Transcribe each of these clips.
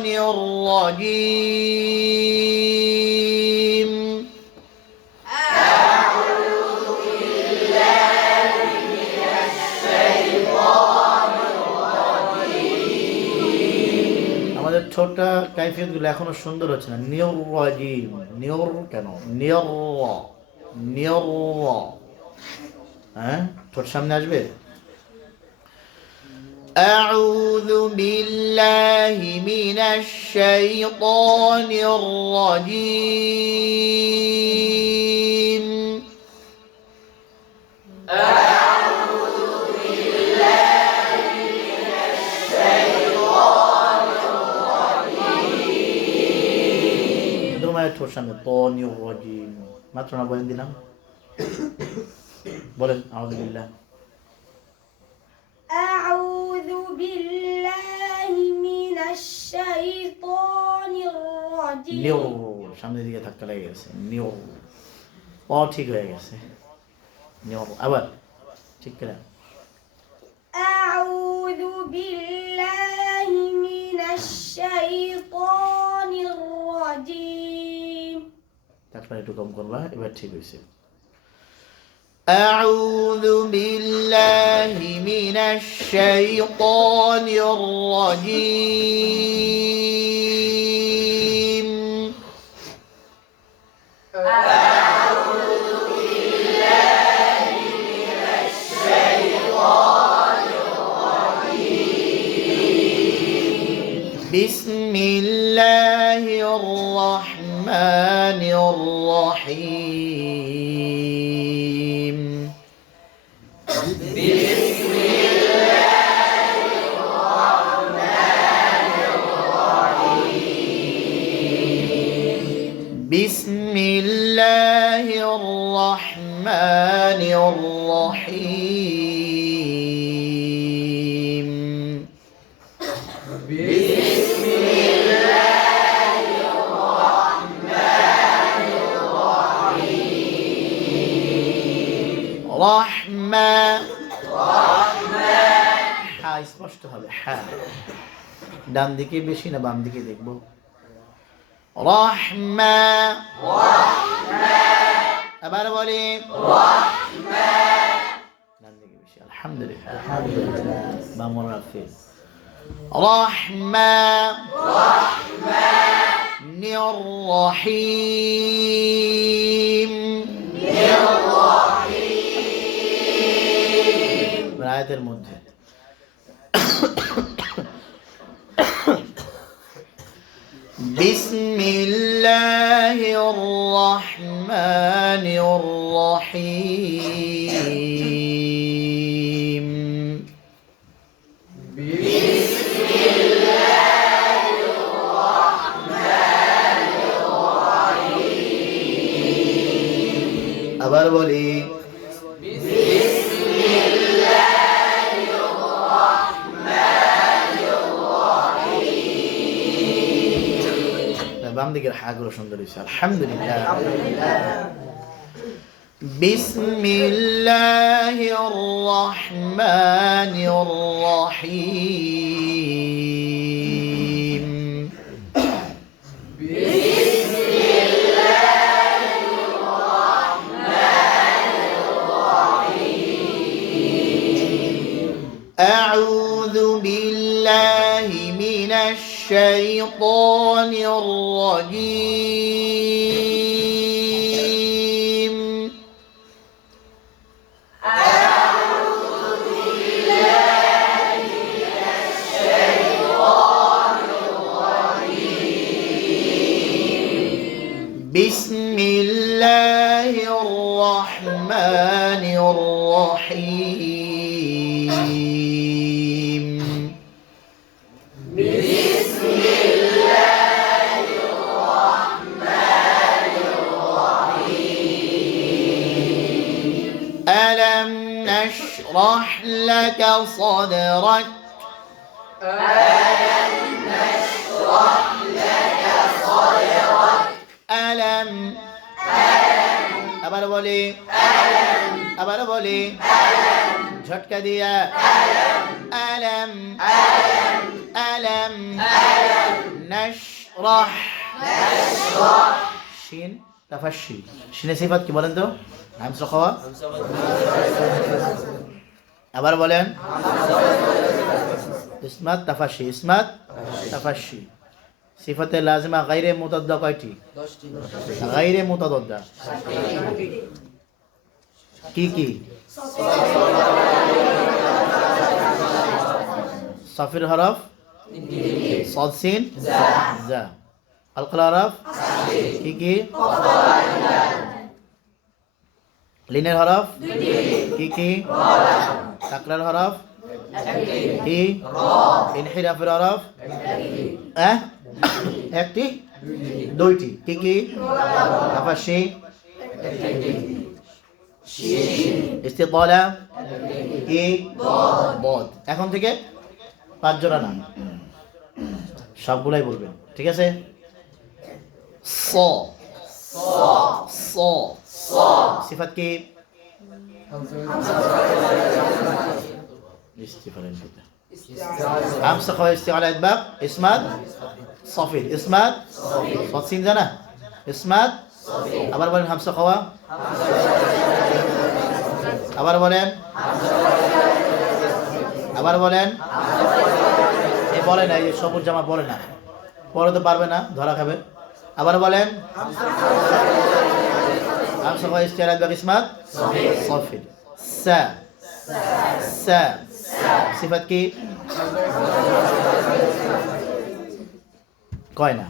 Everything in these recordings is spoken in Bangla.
الشيطان الرجيم আমাদের ছোট কাইফিয়তগুলো এখনো সুন্দর হচ্ছে না। নিয়র রাজিম, নিয়র কেন, নিয়র নিয়র, হ্যাঁ ছোট সামনে আসবে। أعوذ بالله من الشيطان الرجيم তোমায় ঠোঁট সামনে তনির রাজিম মাত্র না বলেন দিলাম, বলেন আউযু বিল্লাহ। أعوذ بالله من الشيطان الرجيم নিয়র, সামনের দিকে ধাক্কা লেগে গেছে, নিয়র, ও ঠিক হয়ে গেছে, নিয়র আবার ঠিক করে। أعوذ بالله من الشيطان الرجيم ধাক্কা একটু কম করবা, এবার ঠিক হয়েছে। أعوذ بالله من الشيطان الرجيم بسم الله الرحمن الرحيم بسم الله الرحمن الرحيم رحمة হা স্পষ্ট হবে, হা ডান দিকে বেশি না বাম দিকে দেখব। রহমা, আবার বলি ডান দিকে বেশি, আলহামদুলিল্লাহ বাম রাফি। রহমা নির রহিম, আয়াতের মধ্যে بسم الله الرحمن الرحيم আবার বলি বাম দিকের হাগুলো সুন্দর হয়েছে, আলহামদুলিল্লাহ। বিসমিল্লাহির রহমানির রহিম أعوذ بالله من الشيطان الرجيم بسم الله الرحمن الرحيم ألم نشرح لك صدرك ألم আবার বলি আবার বলি ঝটকা দিয়া ألم ألم রাহ শিন তাফাশি শিনে সিফাত কি বলেন তো হামসা খাওয়া আবার বলেন ইসমাত তাফাশি ইসমাত তাফাশি সিফাতে লাজিমা গায়রে মুতাদ্দা কয়টি 10টি গায়রে মুতাদ্দা কি কি সাফির হরফ صاد سين زا القلا হরফ কি কি লিনের হরফ কি কি তাকরার হরফ কি ইনহিরাফের হরফ একটি দুইটি কি কি তাফাশি ইস্তিতালা কি বদ এখন থেকে 5 জোড়া নাম সবগুলাই বলবেন ঠিক আছে স স স সিফাত কি হামসা খাওয়া ইস্তিআলা ইতবাক ইসমাত সাফির ইসমাত সাদ সিন জানা ইসমাত আবার বলেন হামসা খাওয়া আবার বলেন এই বলে না এই সবুজ জামা বলে না পরে তো পারবে না ধরা খাবে আবার বলেন হামসা খাওয়া ইস্তিআলা ইতবাক ইসমাত সাফির সা সা সিফাত কি কয় না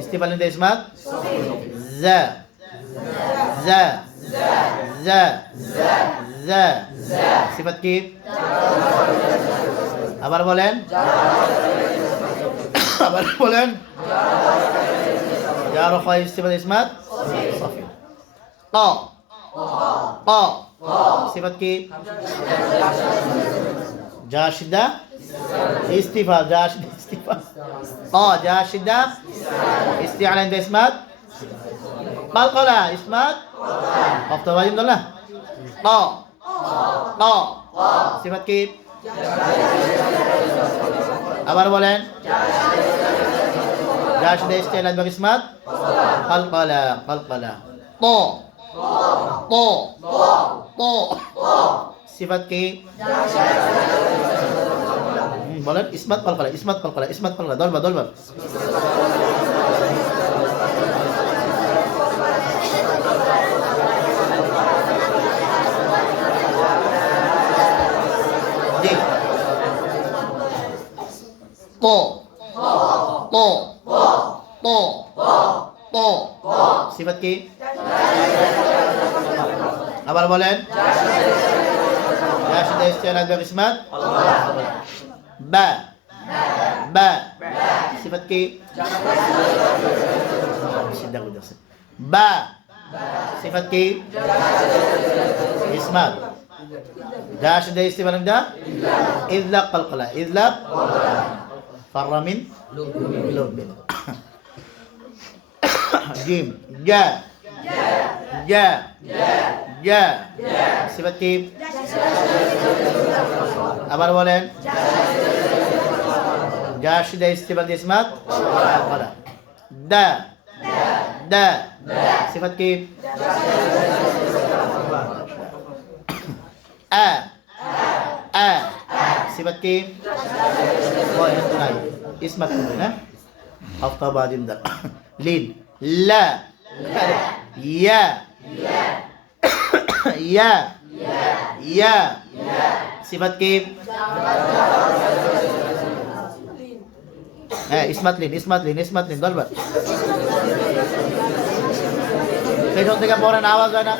ইস্তিফাল নিতে ইসমাত জা জা জা জা সিফাত কি আবার বলেন যা রফা ইস্তিফাল ইসমাত সাফি ক ক সিফাত কি যা শিদ্দা ইস্তিফাল যা শিদ্দা ইস্তিফাল ক যা শিদ্দা ইস্তিআলা ইনদা ইসমাত قلقلة إسمات أفضل واجب دولة قا قا صفات كيف أبار بولين جاشد استعلاء بق إسمات قلقلة طو طو طو صفات كيف بولين إسمات قلقلة دولبا তো সিফাত কি আবার বলেন যা সাথে ইস্তিআলা ইতবাক ইসমাত বা সিফাত কি সিদ্ধা করে দাও বা সিফাত কি ইসমাত যা সাথে ইস্তিআলা ইনদা ইযলাক কলকলা ইযলাক ফারমিন লুবিন জিম জা সিফাত কি আবার বলেন যা শিদা ইস্তিফাল ইসমাত ওয়ালা দা সিফাত কি আ সিফাত কি ওই নাই ইসমাত না হাফতা বাদিন দা লিন لا يا صفات كيف اسمات لين ضربة পেছন থেকে পড়েন আওয়াজ হয় না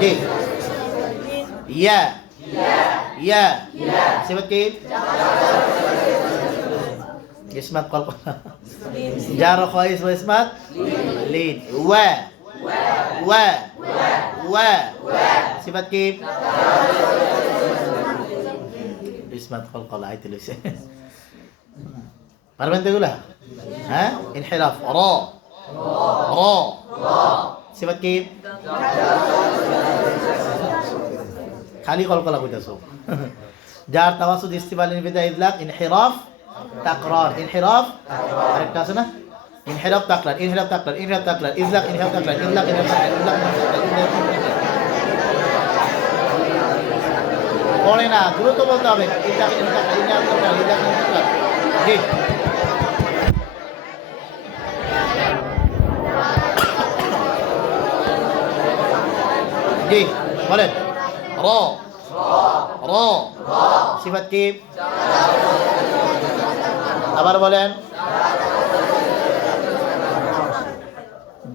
জি يا صفات كيف اسمات قلقلة جار خايس واسمات لين و صفات كيف اسمات قلقلة هاي تلوسه পারবেন তো এগুলা হ্যাঁ ইনহিরাফ রা সিফাত কি খালি কলকলা কইতাছো যার তাওয়াসুদ ইস্তিফাল ইনফিতা ইদলাক ইনহিরাফ তাকরার ইনহিরাফ আরেকটা আছে না ইনহিরাফ তাকরার ইনহিরাফ তাকরার ইনহিরাফ তাকরার ইদলাক ইনহিরাফ তাকরার ইদলাক ইনহিরাফ তাকরার ইদলাক পড়ে না দ্রুত বলতে হবে ইদলাক ইনহিরাফ তাকরার ইদলাক ইনহিরাফ তাকরার ইদলাক ইনহিরাফ তাকরার জি জি বলেন র র সিফাত কি আবার বলেন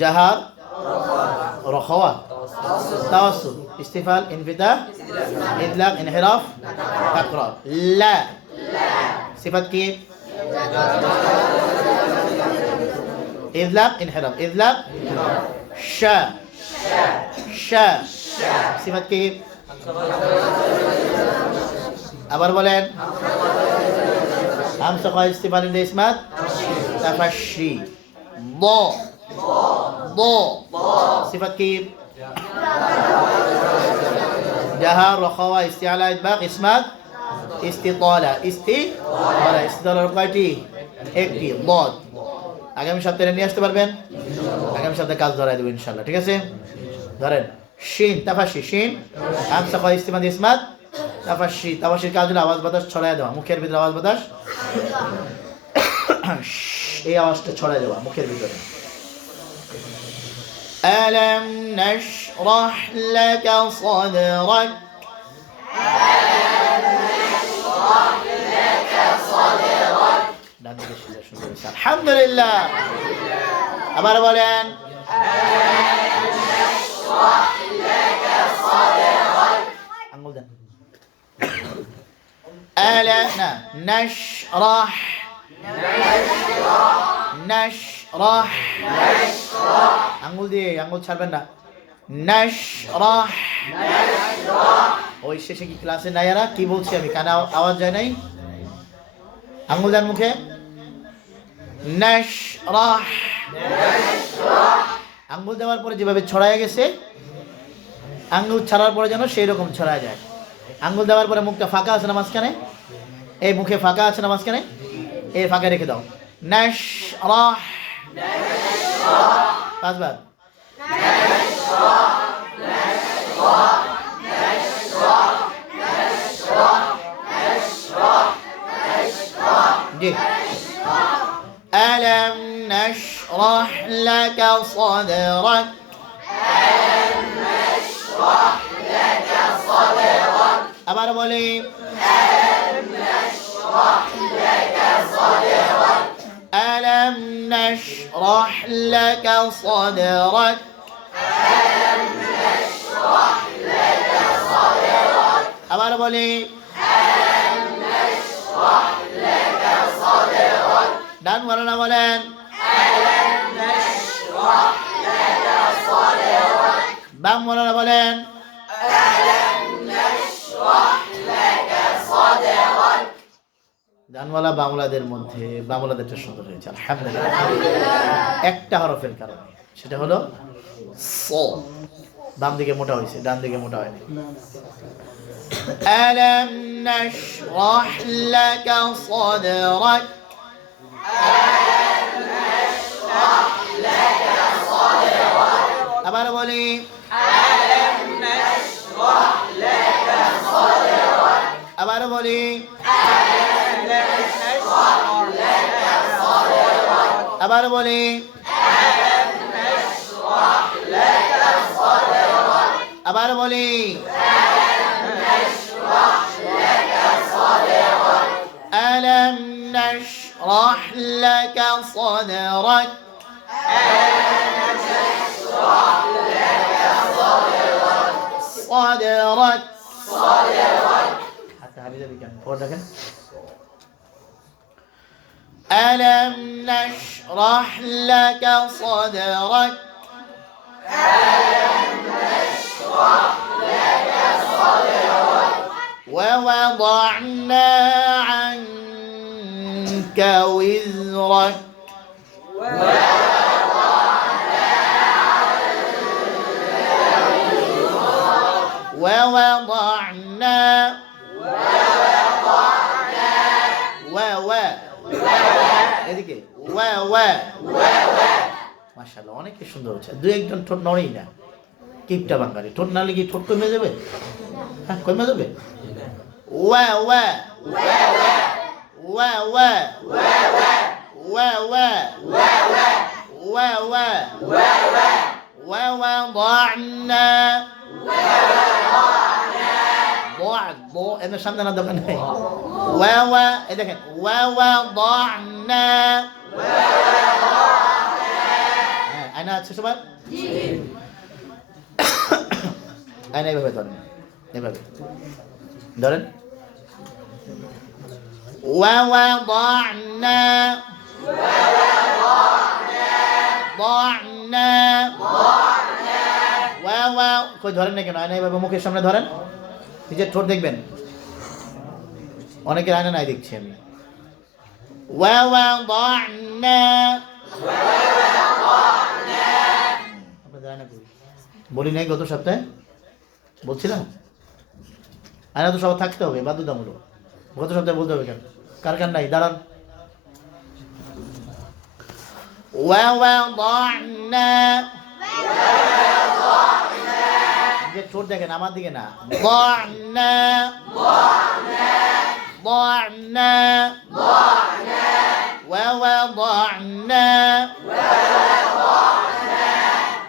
জাহার রখাওয়া তাওয়াসসুল ইস্তিফাল ইনফিতাহ ইদলাক ইনহিরাফ তাকরার লা সিফাত কি ইদলাক ইনহিরাফ ইদলাক শা শা সিফাত কি আবার বলেন হামসা কয় ইস্তিফাল ইনদা ইসমাত তাফাশশি দ দ সিফাত কি জাহার রখাওয়া ইস্তিআলা ইতবাক ইসমাত ইস্তিতালা ইস্তিতালার কয়টি একটি দ আগামী সপ্তাহে নিয়ে আসতে পারবেন আগামী সপ্তাহে কাজ ধরাই দেব ইনশাআল্লাহ ঠিক আছে ধরেন শিন তাফাশশি শিন হামসা কয় ইস্তিমাদ ইসমাত তাফাশশি তাফাশশির কাজ হলো আওয়াজ বাতাস ছড়ায় দেওয়া মুখের ভিতরে আওয়াজ বাতাস এই আওয়াজটা ছড়ায় দেওয়া মুখের ভিতরে ألم نشرح لك صدرك الحمد لله আবার বলেন আঙ্গুল দেন ألا نشرح نشرح আঙ্গুল দিয়ে আঙ্গুল ছাড়বেন না نشرح ওই শেষে কি ক্লাসে নাই আর কি বলছি আমি কানে আওয়াজ যায় নাই আঙ্গুল দেন মুখে نشرح আঙ্গুল দেওয়ার পরে যেভাবে ছড়ায় গেছে আঙ্গুল ছাড়ার পরে যেন সেই রকম ছড়ায় যায় আঙ্গুল দেওয়ার পরে মুখটা ফাঁকা আছে না মাঝখানে এই মুখে ফাঁকা আছে না মাঝখানে এই ফাঁকা রেখে দাও نشرح পাঁচবার জি ألم نشرح لك صدرك আবার বলি ألم نشرح لك صدرك আবার বলি ডান বলেন বলেন বাম বলেন বলেন ডানওয়ালা বাংলাদের মধ্যে বাংলাদেশটা সুন্দর হয়েছে আলহামদুলিল্লাহ একটা হরফের কারণে সেটা হলো স বাম দিকে মোটা হয়েছে ডান দিকে মোটা হয়নি ألم نشرح لك صدرك আবার বলি আবার বলি আবার বলি আবার বলি ألم نشرح لك صدرك صدرك حتى هذا بكم فوردكن ألم نشرح لك صدرك ووضعنا عنك وزرك ووضعنا এদিকে মাশাআল্লাহ অনেক সুন্দর হচ্ছে। দুই একজন ঠোঁট নড়েই না, কিপটা বাঙালি। ঠোঁট নালে কি ঠোঁট কমে যাবে? হ্যাঁ কমে যাবে। ওয়া ওয়া ওয়া ওয়া ওয়া ওয়া ওয়া ووضعنا এদের সামনে না দোকান নেই। এই দেখেন ووضعنا হ্যাঁ আয়না আছে সবার? আয়না এইভাবে ধরেন, এইভাবে ধরেন। ووضعنا কই ধরেন না কেন? আয়না এইভাবে মুখের সামনে ধরেন, নিজের ঠোঁট দেখবেন। অনেকের আয়না নাই দেখছি আমি। বলি নাই গত সপ্তাহে? বলছিলাম আয়না তো সবার থাকতে হবে, বাধ্যতামূলক। গত সপ্তাহে বলতে হবে কেন? কার কার নাই? দাঁড়ান। নিজের ঠোঁট দেখেন, আমার দিকে না।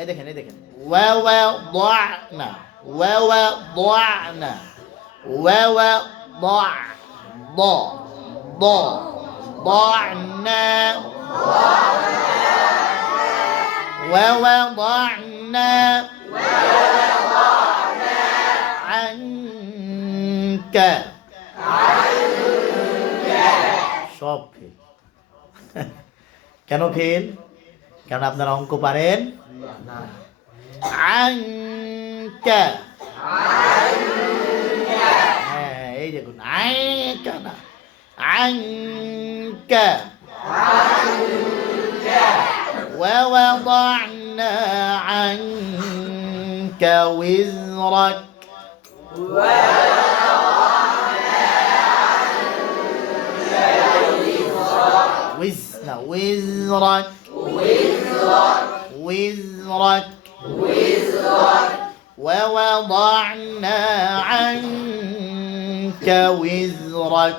এই দেখেন, এই দেখেন। ووضعنا عنك সব ফেল। কেন ফেল? কারণ আপনারা অঙ্ক পারেন عنك। হ্যাঁ এই দেখুন عنك না عنك ووضعنا عنك وزرك وزرك ووضعنا عنك وزرك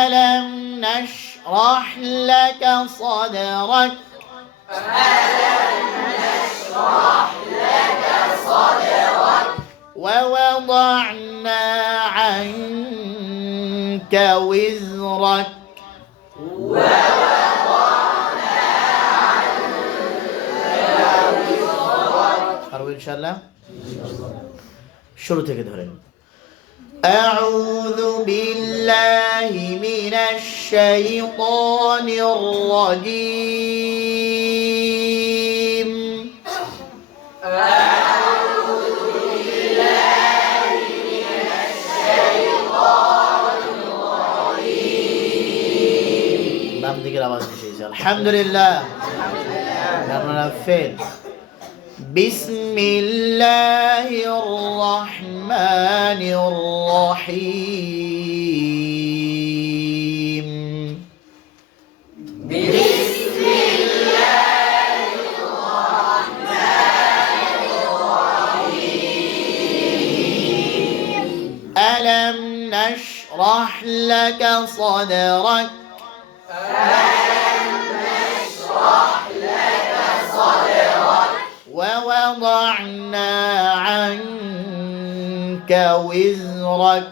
ألم نشرح لك صدرك ووضعنا عنك وزرك পারবো ইনশাআল্লাহ। শুরু থেকে ধরেন। أعوذ بالله من الشيطان الرجيم বাম দিকের আওয়াজ এসেছে। আলহামদুলিল্লাহ। আপনারা ফেল। بسم الله الرحمن الرحيم بسم الله الرحمن الرحيم ألم نشرح لك صدرك ووضعنا عنك وزرك